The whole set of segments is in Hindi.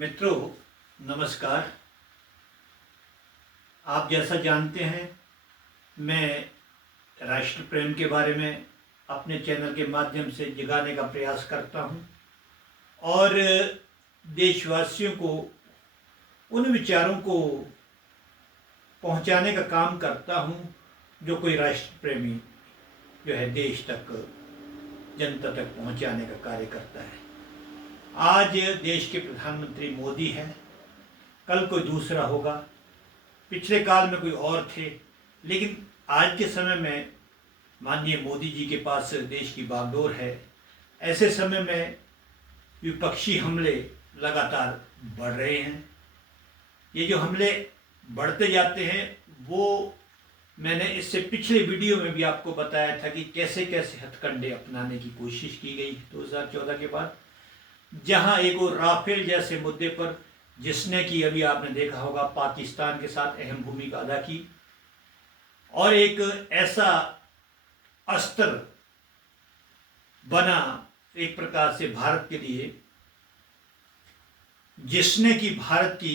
मित्रों, नमस्कार। आप जैसा जानते हैं, मैं राष्ट्र प्रेम के बारे में अपने चैनल के माध्यम से जगाने का प्रयास करता हूं और देशवासियों को उन विचारों को पहुंचाने का काम करता हूं जो कोई राष्ट्र प्रेमी जो है देश तक, जनता तक पहुंचाने का कार्य करता है। आज देश के प्रधानमंत्री मोदी हैं, कल कोई दूसरा होगा, पिछले काल में कोई और थे, लेकिन आज के समय में माननीय मोदी जी के पास देश की बागडोर है। ऐसे समय में विपक्षी हमले लगातार बढ़ रहे हैं। ये जो हमले बढ़ते जाते हैं वो मैंने इससे पिछले वीडियो में भी आपको बताया था कि कैसे कैसे हथकंडे अपनाने की कोशिश की गई 2014 के बाद, जहां एक और राफेल जैसे मुद्दे पर जिसने कि अभी आपने देखा होगा पाकिस्तान के साथ अहम भूमिका अदा की, और एक ऐसा अस्त्र बना एक प्रकार से भारत के लिए जिसने कि भारत की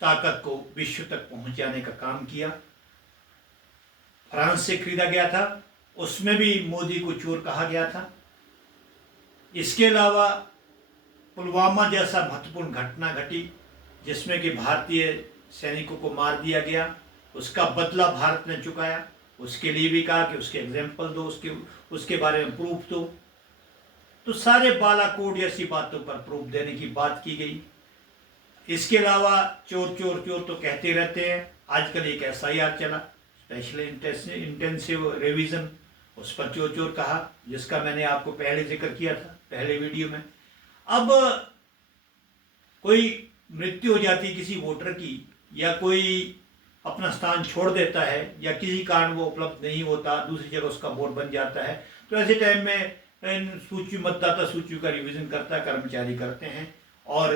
ताकत को विश्व तक पहुंचाने का काम किया। फ्रांस से खरीदा गया था, उसमें भी मोदी को चोर कहा गया था। इसके अलावा पुलवामा जैसा महत्वपूर्ण घटना घटी जिसमें कि भारतीय सैनिकों को मार दिया गया, उसका बदला भारत ने चुकाया। उसके लिए भी कहा कि उसके एग्जाम्पल दो, उसके बारे में प्रूफ दो। तो सारे बालाकोट जैसी बातों पर प्रूफ देने की बात की गई। इसके अलावा चोर चोर चोर तो कहते रहते हैं। आजकल एक SIR चला, स्पेशल इंटेंसिव रिवीजन, उस पर चोर चोर कहा, जिसका मैंने आपको पहले जिक्र किया था पहले वीडियो में। अब कोई मृत्यु हो जाती किसी वोटर की, या कोई अपना स्थान छोड़ देता है, या किसी कारण वो उपलब्ध नहीं होता, दूसरी जगह उसका वोट बन जाता है, तो ऐसे टाइम में सूची मतदाता सूची का रिवीजन करता कर्मचारी करते हैं, और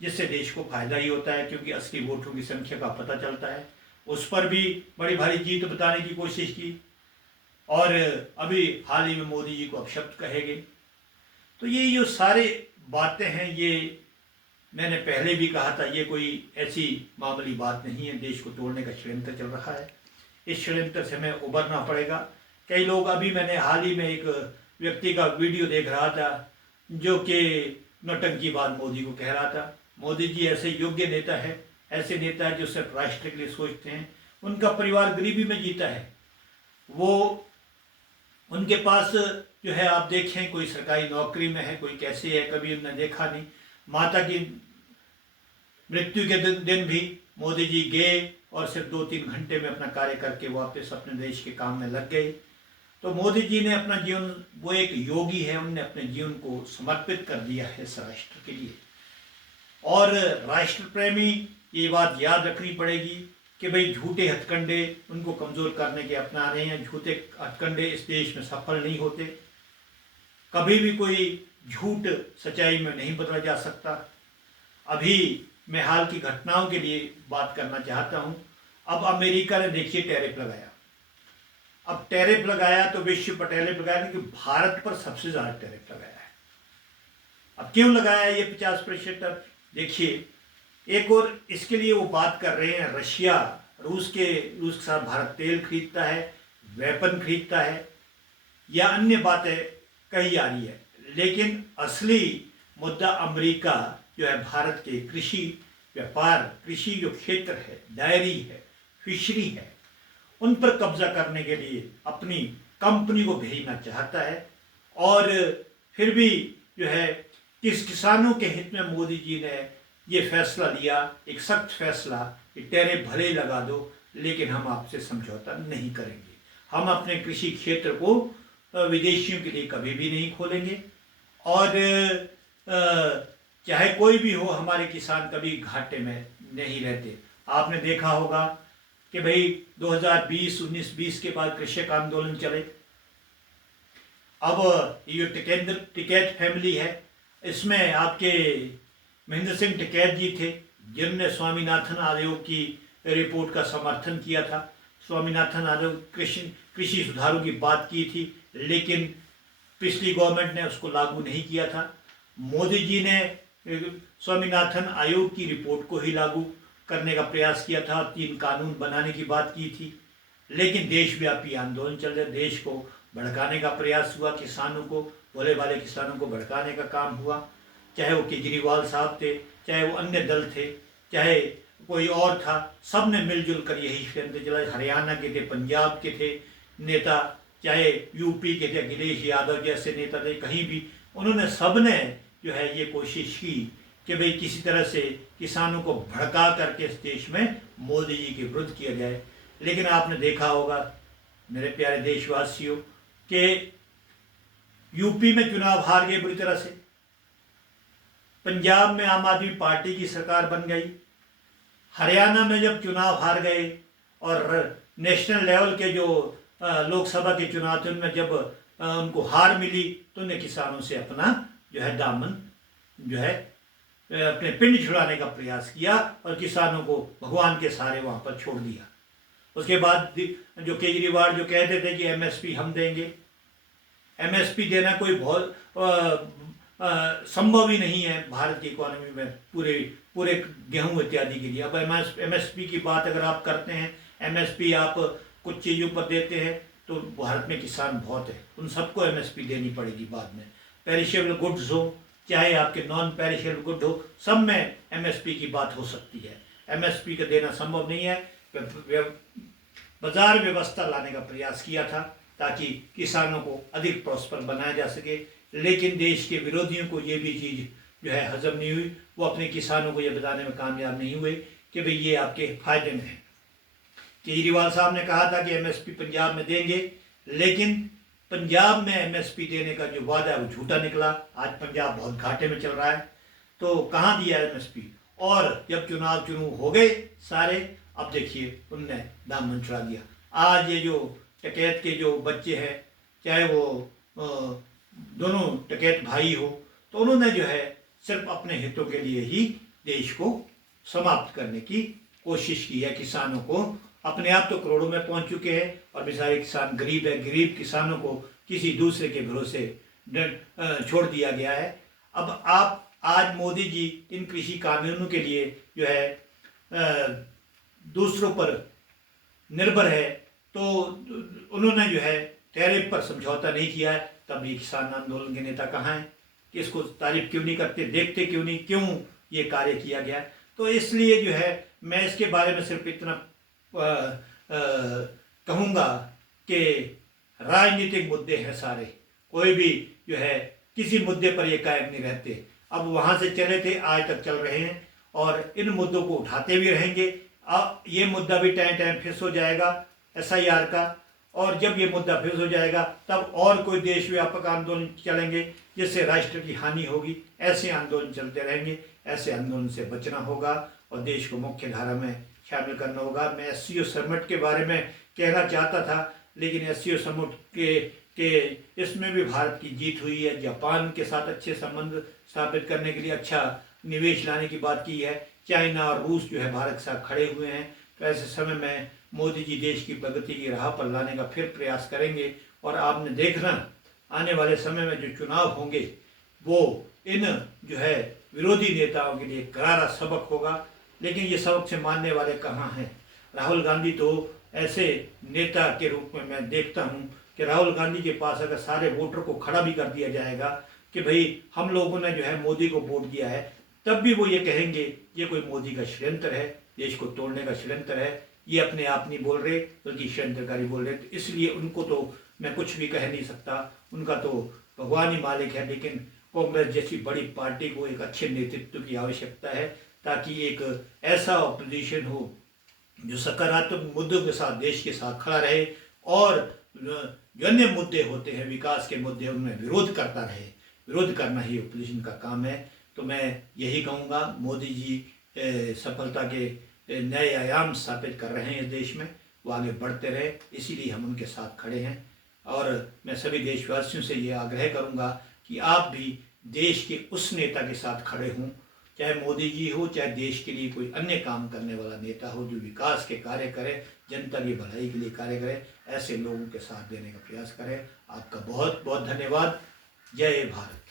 जिससे देश को फायदा ही होता है क्योंकि असली वोटों की संख्या का पता चलता है। उस पर भी बड़ी भारी जीत बताने की कोशिश की, और अभी हाल ही में मोदी जी को अपशब्द कहे गए। तो ये जो सारे बातें हैं, ये मैंने पहले भी कहा था, ये कोई ऐसी मामूली बात नहीं है। देश को तोड़ने का षड्यंत्र चल रहा है। इस षड्यंत्र से हमें उबरना पड़ेगा। कई लोग, अभी मैंने हाल ही में एक व्यक्ति का वीडियो देख रहा था जो कि नौटंकी बात मोदी को कह रहा था। मोदी जी ऐसे योग्य नेता है, ऐसे नेता है जो सिर्फ राष्ट्र के लिए सोचते हैं। उनका परिवार गरीबी में जीता है, वो उनके पास जो है आप देखें कोई सरकारी नौकरी में है, कोई कैसे है, कभी उन्होंने देखा नहीं। माता की मृत्यु के दिन भी मोदी जी गए और सिर्फ 2-3 घंटे में अपना कार्य करके वापस अपने देश के काम में लग गए। तो मोदी जी ने अपना जीवन, वो एक योगी है, उन्होंने अपने जीवन को समर्पित कर दिया है इस राष्ट्र के लिए। और राष्ट्र प्रेमी ये बात याद रखनी पड़ेगी कि भाई झूठे हथकंडे उनको कमजोर करने के अपना रहे हैं। झूठे हथकंडे इस देश में सफल नहीं होते। कभी भी कोई झूठ सच्चाई में नहीं बदला जा सकता। अभी मैं हाल की घटनाओं के लिए बात करना चाहता हूं। अब अमेरिका ने देखिए टैरिफ लगाया। अब टैरिफ लगाया तो विश्व पर टैरिफ लगाया, क्योंकि भारत पर सबसे ज्यादा टैरिफ लगाया है। अब क्यों लगाया ये 50%? देखिए, एक और इसके लिए वो बात कर रहे हैं, रूस के साथ भारत तेल खरीदता है, वेपन खरीदता है, या अन्य बातें कही जा रही है। लेकिन असली मुद्दा अमेरिका जो है भारत के कृषि व्यापार, कृषि जो क्षेत्र है, डायरी है, फिशरी है, उन पर कब्जा करने के लिए अपनी कंपनी को भेजना चाहता है। और फिर भी जो है किसानों के हित में मोदी जी ने ये फैसला लिया, एक सख्त फैसला, कि टैरिफ भले ही लगा दो लेकिन हम आपसे समझौता नहीं करेंगे। हम अपने कृषि क्षेत्र को विदेशियों के लिए कभी भी नहीं खोलेंगे, और चाहे कोई भी हो, हमारे किसान कभी घाटे में नहीं रहते। आपने देखा होगा कि भाई 2020, 19-20 के बाद कृषक आंदोलन चले। अब ये टिकैत फैमिली है, इसमें आपके महेंद्र सिंह टिकैत जी थे जिन्होंने स्वामीनाथन आयोग की रिपोर्ट का समर्थन किया था। स्वामीनाथन आयोग कृषि सुधारों की बात की थी, लेकिन पिछली गवर्नमेंट ने उसको लागू नहीं किया था। मोदी जी ने स्वामीनाथन आयोग की रिपोर्ट को ही लागू करने का प्रयास किया था, 3 कानून बनाने की बात की थी, लेकिन देशव्यापी आंदोलन चल रहे, देश को भड़काने का प्रयास हुआ, किसानों को, भोले भाले किसानों को भड़काने का काम हुआ, चाहे वो केजरीवाल साहब थे, चाहे वो अन्य दल थे, चाहे कोई और था, सब ने मिलजुल कर यही षड्यंत्र चला। हरियाणा के थे, पंजाब के थे नेता, चाहे यूपी के थे, अखिलेश यादव जैसे नेता थे, कहीं भी उन्होंने, सब ने जो है ये कोशिश की कि भाई किसी तरह से किसानों को भड़का करके इस देश में मोदी जी के विरुद्ध किया जाए। लेकिन आपने देखा होगा मेरे प्यारे देशवासियों कि यूपी में चुनाव हार गए बुरी तरह से, पंजाब में आम आदमी पार्टी की सरकार बन गई, हरियाणा में जब चुनाव हार गए और नेशनल लेवल के जो लोकसभा के चुनाव थे उनमें जब उनको हार मिली तो उन्हें किसानों से अपना जो है दामन जो है अपने पिंड छुड़ाने का प्रयास किया और किसानों को भगवान के सहारे वहाँ पर छोड़ दिया। उसके बाद जो केजरीवाल जो कहते थे कि एमएसपी हम देंगे, एमएसपी देना कोई बहुत संभव ही नहीं है भारत की इकोनॉमी में, पूरे गेहूं इत्यादि के लिए। अब एमएसपी की बात अगर आप करते हैं, एमएसपी आप कुछ चीज़ों पर देते हैं तो भारत में किसान बहुत है, उन सबको एमएसपी देनी पड़ेगी बाद में। पेरिशेबल गुड्स हो चाहे आपके नॉन पेरिशेबल गुड हो, सब में एमएसपी की बात हो सकती है। एमएसपी का देना संभव नहीं है। बाजार व्यवस्था लाने का प्रयास किया था ताकि किसानों को अधिक प्रॉस्पर बनाया जा सके, लेकिन देश के विरोधियों को ये भी चीज़ जो है हजम नहीं हुई। वो अपने किसानों को ये बताने में कामयाब नहीं हुए कि भाई ये आपके फायदे में है। केजरीवाल साहब ने कहा था कि एमएसपी पंजाब में देंगे, लेकिन पंजाब में एमएसपी देने का जो वादा है वो झूठा निकला। आज पंजाब बहुत घाटे में चल रहा है, तो कहाँ दिया एमएसपी। और जब चुनाव हो गए सारे, अब देखिए उनने दामन चढ़ा दिया। आज ये जो टकैत के जो बच्चे हैं, चाहे वो दोनों टकैत भाई हो, तो उन्होंने जो है सिर्फ अपने हितों के लिए ही देश को समाप्त करने की कोशिश की है। किसानों को अपने आप तो करोड़ों में पहुंच चुके हैं और बेचारे किसान गरीब है, गरीब किसानों को किसी दूसरे के भरोसे छोड़ दिया गया है। अब आप आज मोदी जी इन कृषि कानूनों के लिए जो है दूसरों पर निर्भर है, तो उन्होंने जो है टैरिफ पर समझौता नहीं किया है, तब ये किसान आंदोलन के नेता कहाँ हैं कि इसको तारीफ क्यों नहीं करते, देखते क्यों नहीं, क्यों ये कार्य किया गया। तो इसलिए जो है मैं इसके बारे में सिर्फ इतना कहूँगा कि राजनीतिक मुद्दे हैं सारे, कोई भी जो है किसी मुद्दे पर ये कायम नहीं रहते। अब वहाँ से चले थे, आज तक चल रहे हैं और इन मुद्दों को उठाते भी रहेंगे। अब ये मुद्दा भी टाइम फिक्स हो जाएगा एसआईआर का, और जब ये मुद्दा फिक्स हो जाएगा तब और कोई देश व्यापक आंदोलन चलेंगे जिससे राष्ट्र की हानि होगी। ऐसे आंदोलन चलते रहेंगे, ऐसे आंदोलन से बचना होगा और देश को मुख्य धारा में शामिल करना होगा। मैं एससीओ समिट के बारे में कहना चाहता था, लेकिन एससीओ समिट के इसमें भी भारत की जीत हुई है। जापान के साथ अच्छे संबंध स्थापित करने के लिए अच्छा निवेश लाने की बात की है। चाइना और रूस जो है भारत के साथ खड़े हुए हैं। तो ऐसे समय में मोदी जी देश की प्रगति की राह पर लाने का फिर प्रयास करेंगे। और आपने देखना आने वाले समय में जो चुनाव होंगे वो इन जो है विरोधी नेताओं के लिए करारा सबक होगा, लेकिन ये सबक से मानने वाले कहाँ हैं। राहुल गांधी तो ऐसे नेता के रूप में मैं देखता हूँ कि राहुल गांधी के पास अगर सारे वोटर को खड़ा भी कर दिया जाएगा कि भाई हम लोगों ने जो है मोदी को वोट दिया है, तब भी वो ये कहेंगे ये कोई मोदी का षड्यंत्र है, देश को तोड़ने का षड्यंत्र है। ये अपने आप नहीं बोल रहे बल्कि षड्यंत्रकारी बोल रहे। तो इसलिए उनको तो मैं कुछ भी कह नहीं सकता, उनका तो भगवान ही मालिक है। लेकिन कांग्रेस जैसी बड़ी पार्टी को एक अच्छे नेतृत्व की आवश्यकता है ताकि एक ऐसा ऑपोजिशन हो जो सकारात्मक मुद्दों के साथ देश के साथ खड़ा रहे और जो अन्य मुद्दे होते हैं विकास के मुद्दे उनमें विरोध करता रहे। विरोध करना ही ऑपोजिशन का काम है। तो मैं यही कहूँगा, मोदी जी सफलता के नए आयाम स्थापित कर रहे हैं इस देश में, वो आगे बढ़ते रहे, इसीलिए हम उनके साथ खड़े हैं। और मैं सभी देशवासियों से ये आग्रह करूँगा कि आप भी देश के उस नेता के साथ खड़े हों, चाहे मोदी जी हो, चाहे देश के लिए कोई अन्य काम करने वाला नेता हो जो विकास के कार्य करे, जनता की भलाई के लिए कार्य करे, ऐसे लोगों के साथ देने का प्रयास करें। आपका बहुत बहुत धन्यवाद। जय भारत।